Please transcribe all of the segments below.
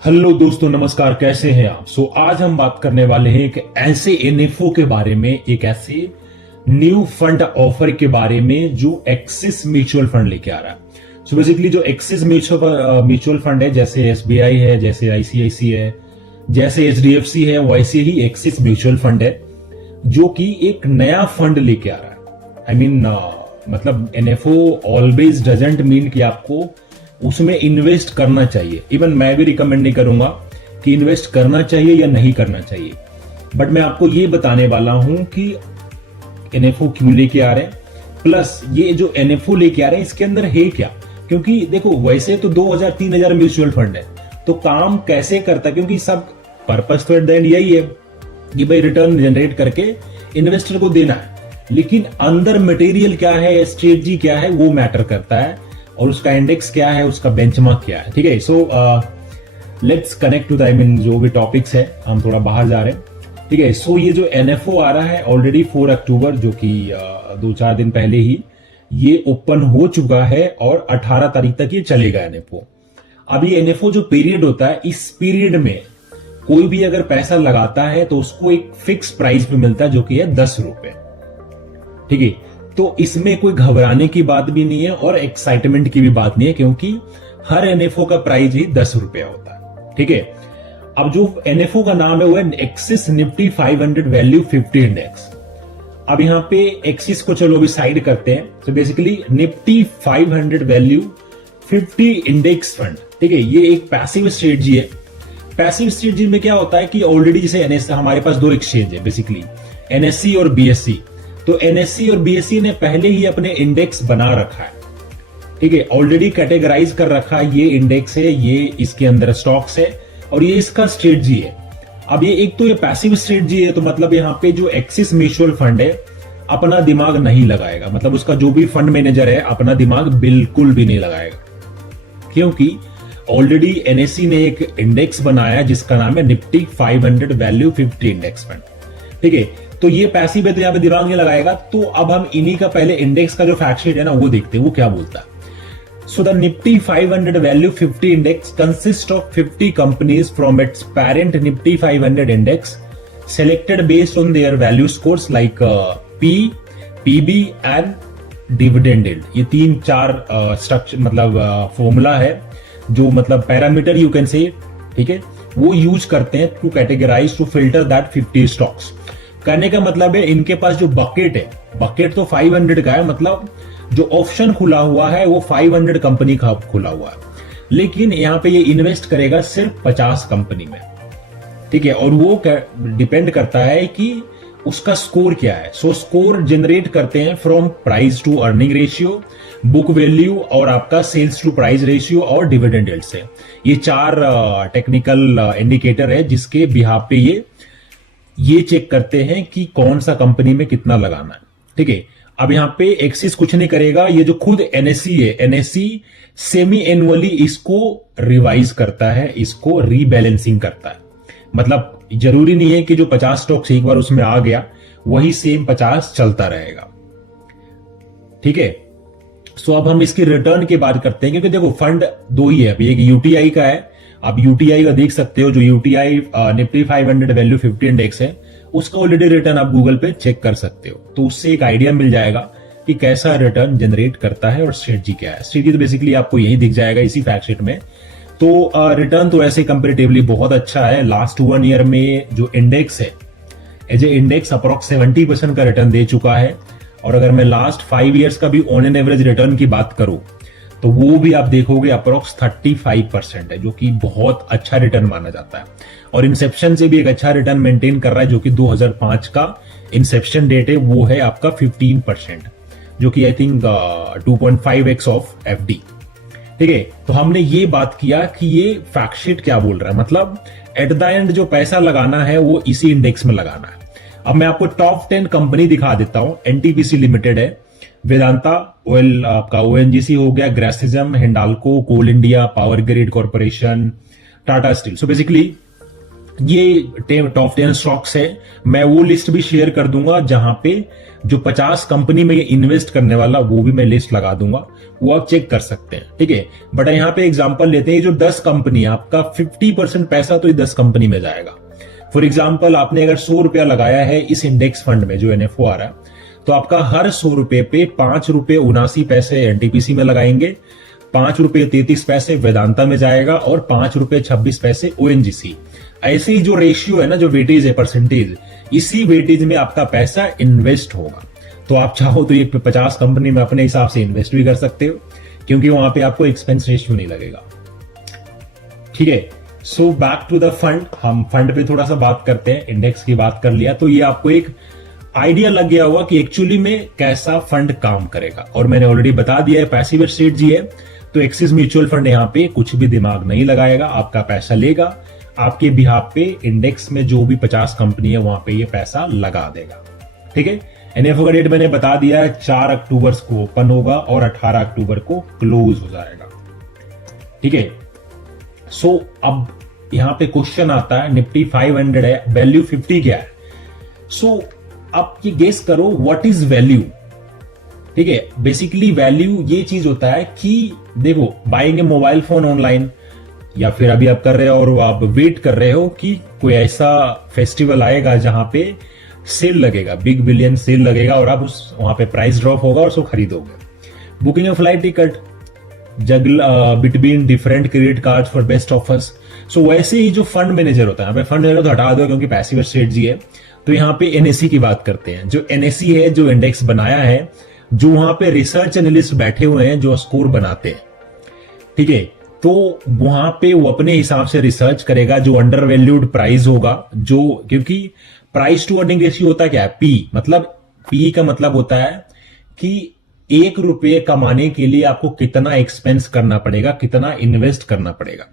Hello दोस्तों, नमस्कार। कैसे हैं आप? आज हम बात करने वाले हैं एक ऐसे एनएफओ के बारे में, एक ऐसे न्यू फंड ऑफर के बारे में जो एक्सिस म्यूचुअल फंड लेके आ रहा है। बेसिकली जो एक्सिस म्यूचुअल फंड है, जैसे एसबीआई है, जैसे आईसीआईसी है, जैसे एचडीएफसी है, वैसे ही एक्सिस म्यूचुअल फंड है जो कि एक नया फंड लेके आ रहा है। मतलब एनएफओ ऑलवेज डजंट मीन कि आपको उसमें इन्वेस्ट करना चाहिए। इवन मैं भी रिकमेंड नहीं करूंगा कि इन्वेस्ट करना चाहिए या नहीं करना चाहिए, बट मैं आपको ये बताने वाला हूं कि एनएफओ क्यों लेके आ रहे हैं, प्लस ये जो एनएफओ लेके आ रहे हैं इसके अंदर है क्या। क्योंकि देखो, वैसे तो 2000-3000 म्यूचुअल फंड है, तो काम कैसे करता है, क्योंकि सब पर्पस तो एट द एंड यही है कि भाई रिटर्न जनरेट करके इन्वेस्टर को देना है, लेकिन अंदर मटेरियल क्या है, स्ट्रेटजी क्या है, वो मैटर करता है, और उसका इंडेक्स क्या है, उसका बेंचमार्क क्या है। ठीक है, so let's connect to the जो भी टॉपिक्स है, हम थोड़ा बाहर जा रहे हैं। ठीक है, सो ये जो एनएफओ आ रहा है ऑलरेडी 4 अक्टूबर, जो कि 2-4 दिन पहले ही ये ओपन हो चुका है और 18 तारीख तक ये चलेगा एनएफओ। अब ये एनएफओ जो पीरियड होता है, इस पीरियड में कोई भी अगर पैसा लगाता है तो उसको एक फिक्स प्राइस पे मिलता है, जो कि है 10 रुपए। ठीक है, तो इसमें कोई घबराने की बात भी नहीं है और एक्साइटमेंट की भी बात नहीं है, क्योंकि हर एनएफओ का प्राइस ही 10 रुपया होता है। ठीक है, अब जो एनएफओ का नाम है वो है एक्सिस निफ्टी 500 वैल्यू 50 इंडेक्स। अब यहां पे एक्सिस को चलो अभी साइड करते हैं। तो basically Nifty 500 value 50 index fund, ठीक है, ये एक पैसिव स्ट्रेटजी है। पैसिव स्ट्रेटजी में क्या होता है कि ऑलरेडी जैसे एनएससी, हमारे पास दो एक्सचेंज है बेसिकली, एनएससी और बीएससी। तो एनएससी और बीएससी ने पहले ही अपने इंडेक्स बना रखा है। ठीक है, ऑलरेडी कैटेगराइज कर रखा है, ये इंडेक्स है, ये इसके अंदर स्टॉक्स है और ये इसका स्ट्रेटजी है। अब ये एक तो ये पैसिव स्ट्रेटजी है, तो मतलब यहां पे जो एक्सिस म्यूचुअल फंड है अपना दिमाग नहीं लगाएगा, मतलब उसका जो भी फंड मैनेजर है अपना दिमाग बिल्कुल भी नहीं लगाएगा, क्योंकि ऑलरेडी एनएससी ने एक इंडेक्स बनाया जिसका नाम है निफ्टी 500 वैल्यू 50 इंडेक्स फंड। ठीक है, तो ये पैसिव है तो यहां पे दिमाग नहीं लगाएगा। तो अब हम इन्हीं का पहले इंडेक्स का जो फैक्ट शीट है ना वो देखते हैं, वो क्या बोलता है। So the Nifty 500 value 50 index consist of 50 companies from its parent Nifty 500 index selected based on their value scores like P, PB and dividend yield। ये 3-4 स्ट्रक्चर मतलब फॉर्मूला है, जो मतलब पैरामीटर यू कैन से, ठीक है, वो use करते हैं to categorise, to filter that 50 stocks. करने का मतलब है इनके पास जो बकेट है, बकेट तो 500 का है, मतलब जो ऑप्शन खुला हुआ है वो 500 कंपनी का खुला हुआ है, लेकिन यहां पे ये इन्वेस्ट करेगा सिर्फ 50 कंपनी में। ठीक है, और वो डिपेंड करता है कि उसका स्कोर क्या है। सो स्कोर जनरेट करते हैं from price to earning ratio, book value और आपका सेल्स टू प्राइस रेशियो और डिविडेंड यील्ड से। ये 4 टेक्निकल इंडिकेटर है जिसके बिहाफ पे ये चेक करते हैं कि कौन सा कंपनी में कितना लगाना है। ठीक है, अब यहां पे एक्सिस कुछ नहीं करेगा, ये जो खुद एनएससी है, एनएससी सेमी एनुअली इसको रिवाइज करता है, इसको रीबैलेंसिंग करता है। मतलब जरूरी नहीं है कि जो 50 स्टॉक्स एक बार उसमें आ गया वही सेम 50 चलता रहेगा। ठीक है, सो अब हम इसकी रिटर्न की बात करते हैं, क्योंकि देखो फंड दो ही है, एक यूटीआई का है, आप यूटीआई का देख सकते हो, जो यूटीआई निफ्टी 500 वैल्यू 50 इंडेक्स है उसका ऑलरेडी रिटर्न आप गूगल पे चेक कर सकते हो, तो उससे एक आइडिया मिल जाएगा कि कैसा रिटर्न जनरेट करता है और स्ट्रेटजी क्या है। स्ट्रेटजी तो बेसिकली आपको यही दिख जाएगा इसी फैक्ट शीट में। तो रिटर्न तो ऐसे कंपेरेटिवली बहुत अच्छा है। लास्ट 1 ईयर में जो इंडेक्स है, एज ए इंडेक्स अप्रोक्स 70% का रिटर्न दे चुका है, और अगर मैं लास्ट 5 ईयर्स का भी ऑन एन एवरेज रिटर्न की बात करूं तो वो भी आप देखोगे अप्रोक्स 35% है, जो कि बहुत अच्छा रिटर्न माना जाता है। और इंसेप्शन से भी एक अच्छा रिटर्न मेंटेन कर रहा है, जो कि 2005 का इंसेप्शन डेट है, वो है आपका 15%, जो कि I think 2.5x of FD. ठीक है, तो हमने ये बात किया कि ये फैक्ट शीट क्या बोल रहा है, मतलब एट द एंड जो पैसा लगाना है वो इसी इंडेक्स में लगाना है। अब मैं आपको टॉप 10 कंपनी दिखा देता हूं। एनटीपीसी लिमिटेड है, वेदांता ऑयल, आपका ओएनजीसी हो गया, Grasim, Hindalco, Coal India, Power Grid Corporation, Tata Steel. So basically ये टॉप 10 स्टॉक्स है। मैं वो लिस्ट भी शेयर कर दूंगा जहां पे जो 50 कंपनी में इन्वेस्ट करने वाला, वो भी मैं लिस्ट लगा दूंगा, वो आप चेक कर सकते हैं, ठीक है। बट यहाँ पे एग्जांपल लेते हैं, जो 10 कंपनी, आपका 50% पैसा तो ये 10 कंपनी में जाएगा। फॉर एग्जाम्पल, आपने अगर 100 रुपया लगाया है इस इंडेक्स फंड में जो एनएफओ आ रहा है, तो आपका हर 100 रुपए पे 5 रुपए 79 पैसे एनटीपीसी में लगाएंगे, 5 रुपए 33 पैसे वेदांता में जाएगा और 5 रुपए 26 पैसे ओएनजीसी। ऐसे ही जो रेशियो है ना, जो वेटेज है, परसेंटेज, इसी वेटेज में आपका पैसा इन्वेस्ट होगा। तो आप चाहो तो ये 50 कंपनी में अपने हिसाब से इन्वेस्ट भी कर सकते हो, क्योंकि वहां पे आपको एक्सपेंस रेशियो नहीं लगेगा, ठीक है। So back to the fund, हम फंड पे थोड़ा सा बात करते हैं। इंडेक्स की बात कर लिया तो ये आपको एक आइडिया लग गया होगा कि एक्चुअली में कैसा फंड काम करेगा। और मैंने ऑलरेडी बता दिया है, पैसिव स्ट्रेटजी है, तो एक्सिस म्यूचुअल फंड यहाँ पे कुछ भी दिमाग नहीं लगाएगा, आपका पैसा लेगा, आपके बिहाफ पे इंडेक्स में जो भी 50 कंपनी है वहां पे ये पैसा लगा देगा, ठीक है। एनएफओ का डेट मैंने बता दिया है, 4 अक्टूबर को ओपन होगा और 18 अक्टूबर को क्लोज हो जाएगा, ठीक है। सो अब यहां पे क्वेश्चन आता है, निफ्टी 500 है, वैल्यू 50 क्या है। सो अब ये गेस करो व्हाट इज वैल्यू, ठीक है। बेसिकली वैल्यू ये चीज होता है कि देखो, बाइंग ए मोबाइल फोन ऑनलाइन, या फिर अभी आप कर रहे हो और आप वेट कर रहे हो कि कोई ऐसा फेस्टिवल आएगा जहां पे सेल लगेगा, बिग बिलियन सेल लगेगा और आप उस वहां पे प्राइस ड्रॉप होगा और उसको खरीदोगे। Booking of flight ticket, juggle between different credit card for best offers. So वैसे ही जो फंड मैनेजर होता है, फंड मैनेजर तो हटा दो क्योंकि पैसिव स्ट्रेटजी है, तो यहाँ पे एनएससी की बात करते हैं। जो एनएससी है, जो इंडेक्स बनाया है, जो वहां पे रिसर्च एनालिस्ट बैठे हुए हैं जो स्कोर बनाते हैं, ठीक है। तो वहां पे वो अपने हिसाब से रिसर्च करेगा, जो अंडर वैल्यूड प्राइस होगा, जो, क्योंकि प्राइस टू अर्निंग रेशियो होता क्या है, पी, मतलब पी का मतलब होता है कि 1 रुपये कमाने के लिए आपको कितना एक्सपेंस करना पड़ेगा, कितना इन्वेस्ट करना पड़ेगा।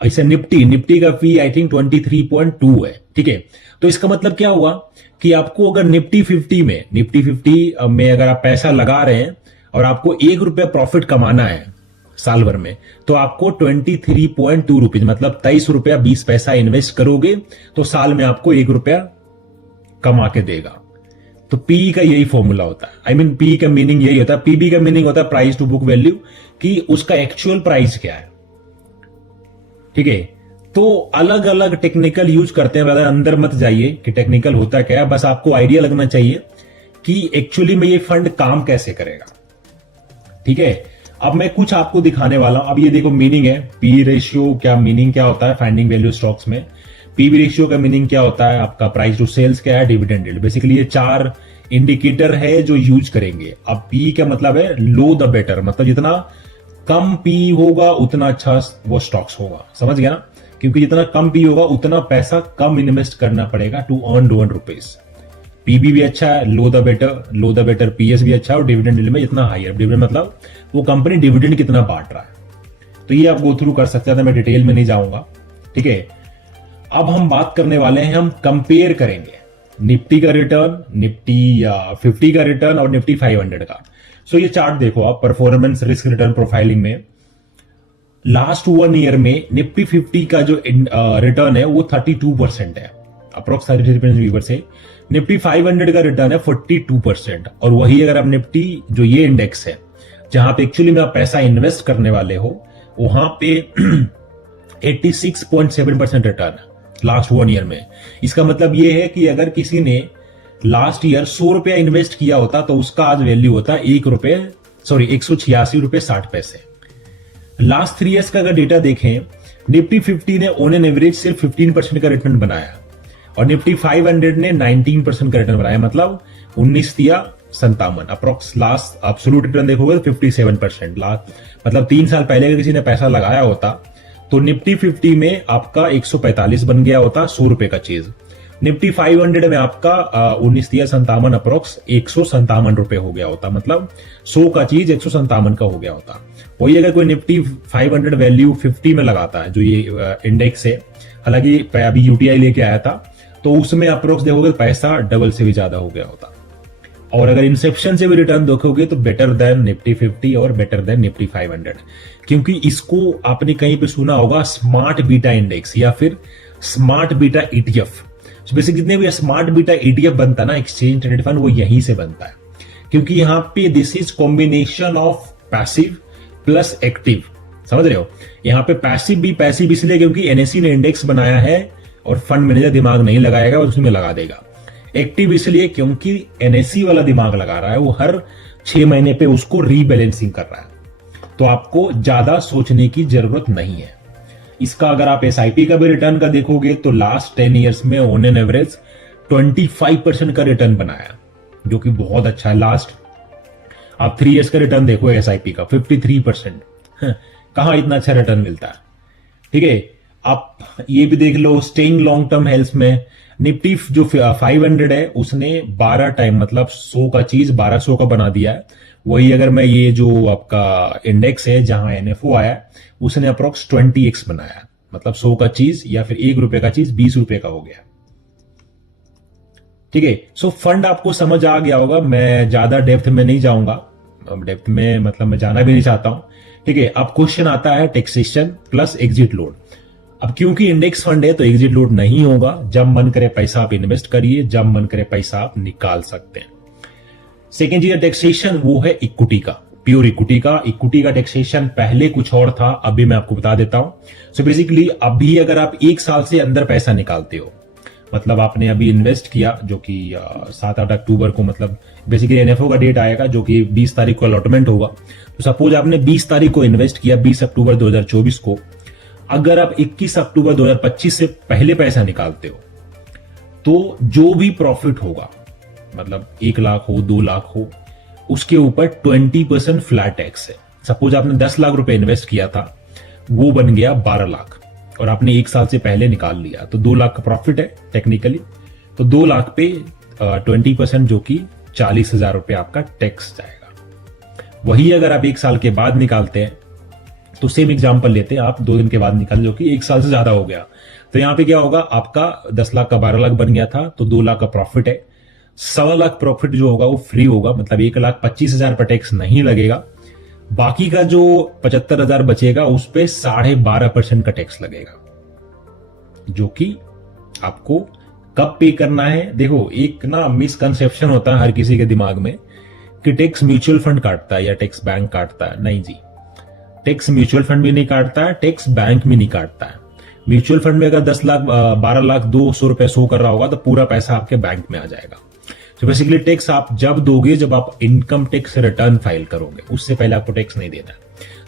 ऐसे निफ्टी का फी आई थिंक 23.2 है, ठीक है। तो इसका मतलब क्या हुआ कि आपको अगर निफ्टी 50 में अगर आप पैसा लगा रहे हैं और आपको 1 रुपया प्रॉफिट कमाना है साल भर में, तो आपको 23.2 रुपीज, मतलब 23 रुपया 20 पैसा इन्वेस्ट करोगे तो साल में आपको 1 रुपया कमा के देगा। तो पी का यही फॉर्मूला होता है, आई मीन पी का मीनिंग यही होता है। पीबी का मीनिंग होता है प्राइस टू बुक वैल्यू, कि उसका एक्चुअल प्राइस क्या है, ठीक है। तो अलग अलग टेक्निकल यूज करते हैं, ज्यादा अंदर मत जाइए कि टेक्निकल होता क्या है, बस आपको आइडिया लगना चाहिए कि एक्चुअली में ये फंड काम कैसे करेगा, ठीक है। अब मैं कुछ आपको दिखाने वाला हूं। अब ये देखो मीनिंग है, पी रेशियो क्या मीनिंग क्या होता है फाइंडिंग वैल्यू स्टॉक्स में। पीवी रेशियो का मीनिंग क्या होता है, आपका प्राइस टू सेल्स क्या है, डिविडेंड यील्ड। बेसिकली ये 4 इंडिकेटर है जो यूज करेंगे। अब पी का मतलब है लो द बेटर, मतलब जितना कम पी होगा उतना अच्छा वो स्टॉक्स होगा, समझ गया ना। क्योंकि जितना कम पी होगा उतना पैसा कम इन्वेस्ट करना पड़ेगा टू अर्न 200 रुपीज। पीबी भी अच्छा है, लो द बेटर पीएस भी अच्छा है, और डिविडेंड यील्ड में जितना हायर, डिविडेंड मतलब वो कंपनी डिविडेंड कितना बांट रहा है। तो ये आप गो थ्रू कर सकते हैं, मैं डिटेल में नहीं जाऊंगा, ठीक है। अब हम बात करने वाले हैं, हम कंपेयर करेंगे निफ्टी का रिटर्न, निफ्टी 50 का रिटर्न और निफ्टी 500 का। सो ये चार्ट देखो आप, परफॉर्मेंस रिस्क रिटर्न प्रोफाइलिंग में लास्ट 1 ईयर में निफ्टी 50 का जो रिटर्न है वो 32% है, अप्रोक्स 33% से। निफ्टी 500 का रिटर्न है 42%। और वही अगर आप निफ्टी जो ये इंडेक्स है जहां पे एक्चुअली में आप पैसा इन्वेस्ट करने वाले हो, वहां पे 86.7% रिटर्न है लास्ट 1 ईयर में। इसका मतलब ये है कि अगर किसी ने लास्ट ईयर 100 रुपया इन्वेस्ट किया होता तो उसका आज वैल्यू होता है 186 रुपए 60 पैसे। लास्ट 3 ईयर्स का अगर डेटा देखें, निफ्टी 50 ने ऑन एन एवरेज सिर्फ 15% का रिटर्न बनाया और निफ्टी 500 ने 19% का रिटर्न बनाया, मतलब 19 अप्रोक्स। लास्ट एब्सोल्यूट रिटर्न देखोगे तो 57%। लास्ट मतलब 3 साल पहले अगर किसी ने पैसा लगाया होता तो निफ्टी 50 में आपका 145 बन गया होता 100 रुपए का चीज। निफ्टी 500 में आपका 19 अप्रोक्स 157 रुपए हो गया होता, मतलब 100 का चीज 157 का हो गया होता। वही अगर कोई निफ्टी 500 वैल्यू 50 में लगाता है, जो ये इंडेक्स है, हालांकि अभी यूटीआई लेके आया था, तो उसमें अप्रोक्स देखोगे पैसा डबल से भी ज्यादा हो गया होता। और अगर इंसेप्शन से भी रिटर्न देखोगे तो बेटर देन निफ्टी 50 और बेटर देन निफ्टी 500, क्योंकि इसको आपने कहीं पे सुना होगा स्मार्ट बीटा इंडेक्स या फिर स्मार्ट बीटा ईटीएफ। बेसिक जितने भी स्मार्ट बीटा ईटीएफ बनता है ना एक्सचेंज ट्रेडेड फंड, वो यहीं से बनता है, क्योंकि यहां पे this is combination of passive plus active. समझ रहे हो, यहां पे पैसिव भी पैसिव इसलिए क्योंकि एनएससी ने इंडेक्स बनाया है और फंड मैनेजर दिमाग नहीं लगाएगा और उसमें लगा देगा। एक्टिव इसलिए क्योंकि एनएससी वाला दिमाग लगा रहा है, वो हर 6 महीने पे उसको रीबैलेंसिंग कर रहा है, तो आपको ज्यादा सोचने की जरूरत नहीं है। इसका अगर आप एसआईपी का भी रिटर्न का देखोगे तो लास्ट 10 ईयर्स में ऑन एन एवरेज 25% का रिटर्न बनाया, जो कि बहुत अच्छा है। लास्ट आप 3 ईयर्स का रिटर्न देखो एसआईपी का 53%, कहां इतना अच्छा रिटर्न मिलता है। ठीक है, आप ये भी देख लो स्टेइंग लॉन्ग टर्म हेल्थ में निफ्टी जो 500 है उसने 12 टाइम मतलब 100 का चीज 1200 का बना दिया है। वही अगर मैं ये जो आपका इंडेक्स है जहां एनएफओ आया उसने अप्रोक्स 20x बनाया, मतलब 100 का चीज या फिर ₹1 का चीज ₹20 का हो गया। ठीक है, सो फंड आपको समझ आ गया होगा, मैं ज्यादा डेप्थ में नहीं जाऊंगा, डेप्थ में मतलब मैं जाना भी नहीं चाहता हूं। ठीक है, अब क्वेश्चन आता है टैक्सेशन प्लस एग्जिट लोड। अब क्योंकि इंडेक्स फंड है तो एग्जिट लोड नहीं होगा, जब मन करे पैसा आप इन्वेस्ट करिए, जब मन करे पैसा आप निकाल सकते हैं। सेकेंड चीज टैक्सेशन, वो है इक्विटी का, प्योर इक्विटी का। इक्विटी का टैक्सेशन पहले कुछ और था, अभी मैं आपको बता देता हूं। सो बेसिकली अभी अगर आप 1 साल से अंदर पैसा निकालते हो, मतलब आपने अभी इन्वेस्ट किया जो कि 7-8 अक्टूबर को, मतलब बेसिकली एनएफओ का डेट आएगा जो कि 20 तारीख को अलॉटमेंट होगा। तो सपोज आपने 20 तारीख को इन्वेस्ट किया, 20 अक्टूबर 2024 को, अगर आप 21 अक्टूबर 2025 से पहले पैसा निकालते हो तो जो भी प्रॉफिट होगा, मतलब 1 लाख हो 2 लाख हो, उसके ऊपर 20% फ्लैट टैक्स है। सपोज आपने 10 लाख रुपए इन्वेस्ट किया था, वो बन गया 12 लाख और आपने 1 साल से पहले निकाल लिया, तो 2 लाख का प्रॉफिट है टेक्निकली। तो 2 लाख पे 20% जो कि 40,000 रुपए आपका टैक्स जाएगा। वही अगर आप 1 साल के बाद निकालते हैं, तो सेम एग्जांपल लेते हैं, आप 2 दिन के बाद निकाल, जो कि 1 साल से ज्यादा हो गया, तो यहां पे क्या होगा, आपका 10 लाख का 12 लाख बन गया था, तो 2 लाख का प्रॉफिट है। 1.25 लाख प्रॉफिट जो होगा वो फ्री होगा, मतलब 1,25,000 पर टैक्स नहीं लगेगा। बाकी का जो 75,000 बचेगा उस पे 12.5% का टैक्स लगेगा, जो कि आपको कब पे करना है। देखो एक ना मिसकंसेप्शन होता है हर किसी के दिमाग में कि टैक्स म्यूचुअल फंड काटता है या टैक्स बैंक काटता है। नहीं जी, टैक्स म्यूचुअल फंड भी नहीं काटता है, टैक्स बैंक भी नहीं काटता है। म्यूचुअल फंड में अगर 10 लाख 12 लाख 200 रुपए शो कर रहा होगा तो पूरा पैसा आपके बैंक में आ जाएगा। तो बेसिकली टैक्स आप जब दोगे जब आप इनकम टैक्स रिटर्न फाइल करोगे, उससे पहले आपको टैक्स नहीं देना है।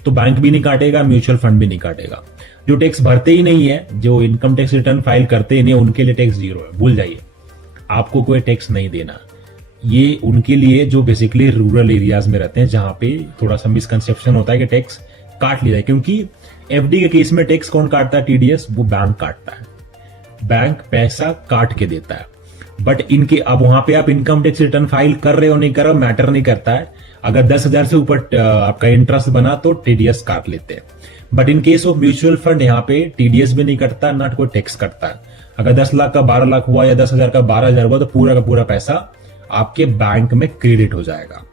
तो बैंक भी नहीं काटेगा, म्यूचुअल फंड भी नहीं काटेगा। जो टैक्स भरते ही नहीं है, जो इनकम टैक्स रिटर्न फाइल करते ही नहीं, उनके लिए टैक्स 0 है, भूल जाइए, आपको कोई टैक्स नहीं देना। ये उनके लिए जो बेसिकली रूरल एरियाज में रहते हैं, जहां पे थोड़ा सा मिसकंसेप्शन होता है कि टैक्स काट लिया है, क्योंकि एफडी के केस में टैक्स कौन काटता है, टीडीएस, वो बैंक काटता है। बैंक पैसा काट के देता है, बट इनके अब वहां पे आप इनकम टैक्स रिटर्न फाइल कर रहे हो नहीं कर रहे हो मैटर नहीं करता है। अगर 10,000 से ऊपर आपका इंटरेस्ट बना तो टीडीएस काट लेते हैं, but in case of mutual fund यहाँ पे टीडीएस भी नहीं कटता, ना कोई टैक्स कटता है। अगर 10 लाख का 12 लाख हुआ या 10,000 का 12,000 हुआ तो पूरा का पूरा पैसा आपके बैंक में क्रेडिट हो जाएगा।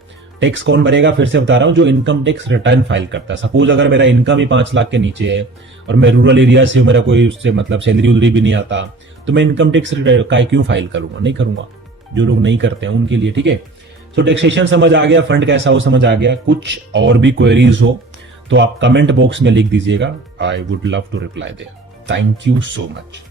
टैक्स कौन भरेगा, फिर से बता रहा हूं, जो इनकम टैक्स रिटर्न फाइल करता है। सपोज अगर मेरा इनकम ही 5 लाख के नीचे है और मैं रूरल एरिया से, मेरा कोई उससे मतलब सैलरी उलरी भी नहीं आता, तो मैं इनकम टैक्स का क्यों फाइल करूंगा, नहीं करूंगा। जो लोग नहीं करते हैं उनके लिए, ठीक है। सो टैक्सेशन समझ आ गया, फंड कैसा हो समझ आ गया। कुछ और भी क्वेरीज हो तो आप कमेंट बॉक्स में लिख दीजिएगा, I would love to reply there. Thank you so much.